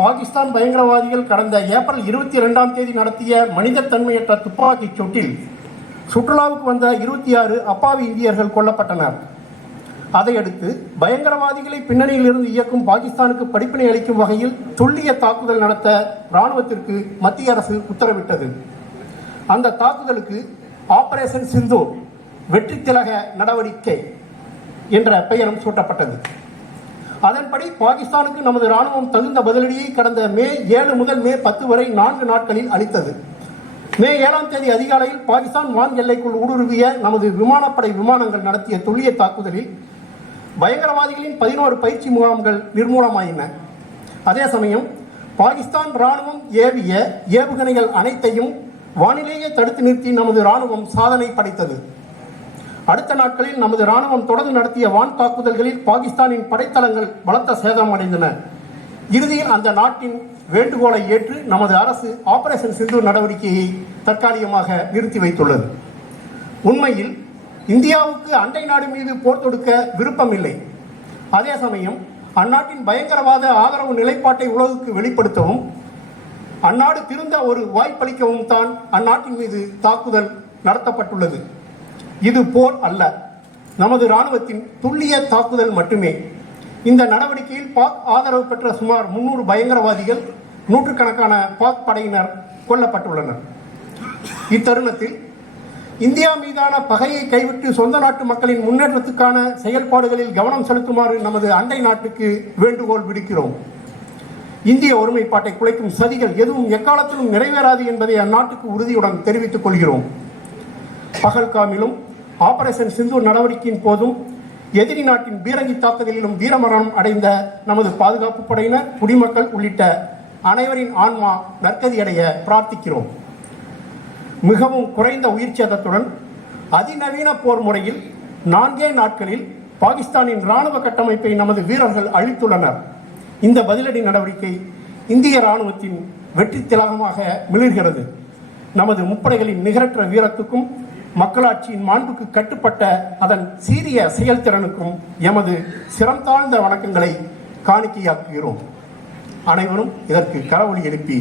பாகிஸ்தான் பயங்கரவாதிகள் கடந்த ஏப்ரல் 22ஆம் தேதி நடத்திய மனிதத்தன்மையற்ற துப்பாக்கிச் சூட்டில் சுற்றுலாவுக்கு வந்த 26 அப்பாவி இந்தியர்கள் கொல்லப்பட்டனர். அதையடுத்து பயங்கரவாதிகளை பின்னணியில் இருந்து இயக்கும் பாகிஸ்தானுக்கு படிப்பினை அளிக்கும் வகையில் துல்லிய தாக்குதல் நடத்த இராணுவத்திற்கு மத்திய அரசு உத்தரவிட்டது. அந்த தாக்குதலுக்கு ஆபரேஷன் சிந்தூர் வெற்றி திலக நடவடிக்கை என்ற பெயரும் சூட்டப்பட்டது. அதன்படி பாகிஸ்தானுக்கு நமது ராணுவம் தகுந்த பதிலடியை கடந்த மே 7 முதல் மே 10 வரை 4 நாட்களில் அளித்தது. மே 7ஆம் தேதி அதிகாலையில் பாகிஸ்தான் வான் எல்லைக்குள் ஊடுருவிய நமது விமானப்படை விமானங்கள் நடத்திய துல்லிய தாக்குதலில் பயங்கரவாதிகளின் 11 பயிற்சி முகாம்கள் நிர்மூலமாயின. அதே சமயம் பாகிஸ்தான் ராணுவம் ஏவிய ஏவுகணைகள் அனைத்தையும் வானிலேயே தடுத்து நிறுத்தி நமது ராணுவம் சாதனை படைத்தது. அடுத்த நாட்களில் நமது ராணுவம் தொடர்ந்து நடத்திய வான் தாக்குதல்களில் பாகிஸ்தானின் படைத்தளங்கள் பலத்த சேதமடைந்தன. இறுதியில் அந்த நாட்டின் வேண்டுகோளை ஏற்று நமது அரசு ஆபரேஷன் சிந்தூர் நடவடிக்கையை தற்காலிகமாக நிறுத்தி வைத்துள்ளது. உண்மையில் இந்தியாவுக்கு அண்டை நாடு மீது போர் தொடுக்க விருப்பமில்லை. அதே சமயம் அந்நாட்டின் பயங்கரவாத ஆதரவு நிலைப்பாட்டை உலகுக்கு வெளிப்படுத்தவும் அந்நாடு திருந்த ஒரு வாய்ப்பளிக்கவும் தான் அந்நாட்டின் மீது தாக்குதல் நடத்தப்பட்டுள்ளது. இது போர் அல்ல, நமது இராணுவத்தின் துல்லிய தாக்குதல் மட்டுமே. இந்த நடவடிக்கையில் பாக் ஆதரவு பெற்ற சுமார் 300 பயங்கரவாதிகள், நூற்றுக்கணக்கான பாக் படையினர் கொல்லப்பட்டுள்ளனர். இத்தருணத்தில் இந்தியா மீதான பகையை கைவிட்டு சொந்த நாட்டு மக்களின் முன்னேற்றத்துக்கான செயல்பாடுகளில் கவனம் செலுத்துமாறு நமது அண்டை நாட்டுக்கு வேண்டுகோள் விடுக்கிறோம். இந்திய ஒருமைப்பாட்டை குலைக்கும் சதிகள் எதுவும் எக்காலத்திலும் நிறைவேறாது என்பதை அந்நாட்டுக்கு உறுதியுடன் தெரிவித்துக் கொள்கிறோம். பகல்காமிலும் ஆபரேஷன் சிந்தூர் நடவடிக்கையின் போதும் எதிரி நாட்டின் பீரங்கி தாக்குதலிலும் வீரமரணம் அடைந்த நமது பாதுகாப்பு படையினர், குடிமக்கள் உள்ளிட்ட அனைவரின் ஆன்மா நற்கதியடைய பிரார்த்திக்கிறோம். மிகவும் குறைந்த உயிர் சேதத்துடன் அதிநவீன போர் முறையில் 4 நாட்களில் பாகிஸ்தானின் இராணுவ கட்டமைப்பை நமது வீரர்கள் அழித்துள்ளனர். இந்த பதிலடி நடவடிக்கை இந்திய இராணுவத்தின் வெற்றி திலகமாக மிளிர்கிறது. நமது முப்படைகளின் நிகரற்ற வீரத்துக்கும் மக்களாட்சியின் மாண்புக்கு கட்டுப்பட்ட அதன் சீரிய செயல்திறனுக்கும் எமது சிரம் தாழ்ந்த வணக்கங்களை காணிக்கையாக்குகிறோம். அனைவரும் இதற்கு கரவொலி எழுப்பி